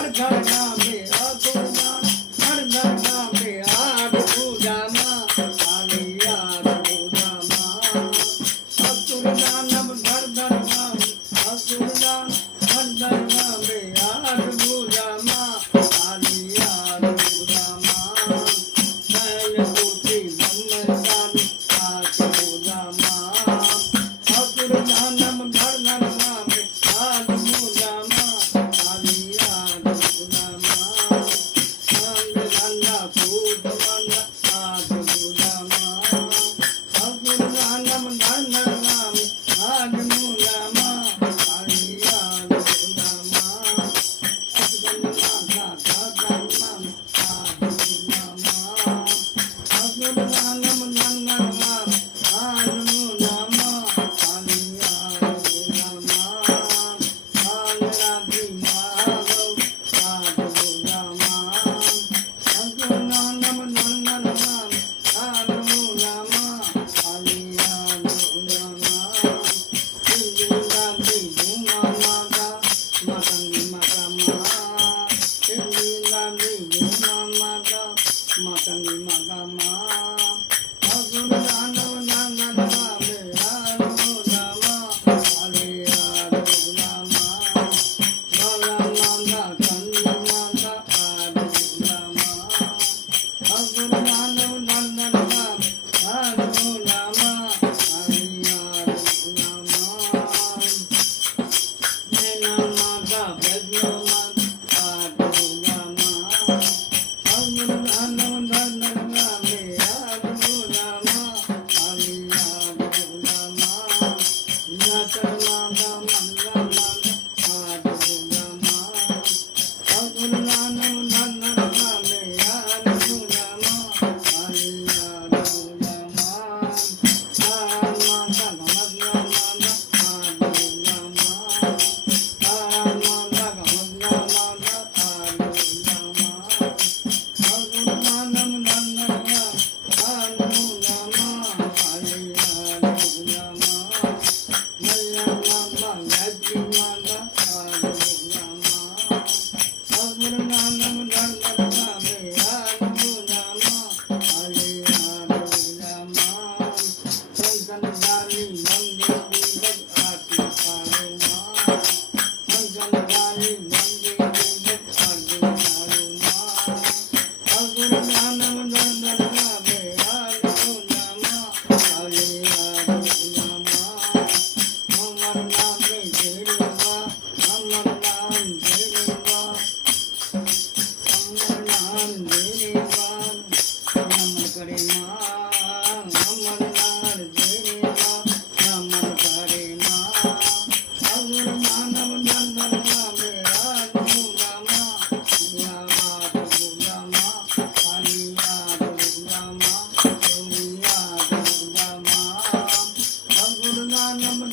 ઘર ગામે અતુલદાન ઘર ઘર ગામે આઠ પૂજામાં આની યાદ પૂજામાં અતુલદાનમ ઘર ઘર ગામે અતુલદાન ઘર ઘર ગામે આઠ પૂજામાં આની યાદ પૂજામાં સહેલ પૂછી બ્રહ્મદાન આઠ પૂજામાં અતુલદાનમ ઘર ઘર ગામે આઠ પૂજામાં આની યાદ પૂજામાં અંગદાનના પૂજમન આઠ પૂજામાં અતુલદાનમ ઘર ઘર